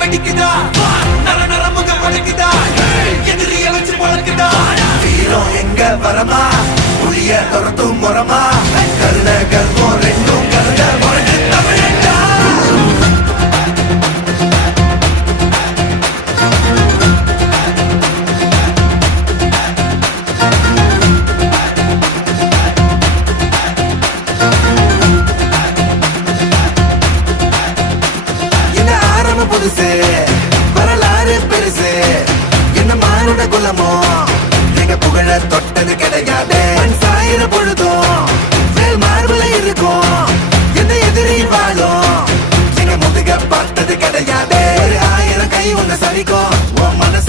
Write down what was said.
வெடிக்குதா நர நரமுக பழக்குதா எதிரிய வச்சு பழக்குதா வீரம் எங்க வரமா புளிய துரத்தும் முறமா கருண கர்வம் ரெண்டும் கருத முறைக்கு தமிழண்டா புதுசு வரலாறு பெருசு என்ன மானுட குலமோ எங்க புகழ தொட்டது கிடையாது சாயிர பொழுதும் வேல் மார்புல இருக்கும் எந்த எதிரி வாழும் எங்க முதுக பார்த்தது கிடையாது 1000 கை உன்னை சரிக்கும் உன் மனச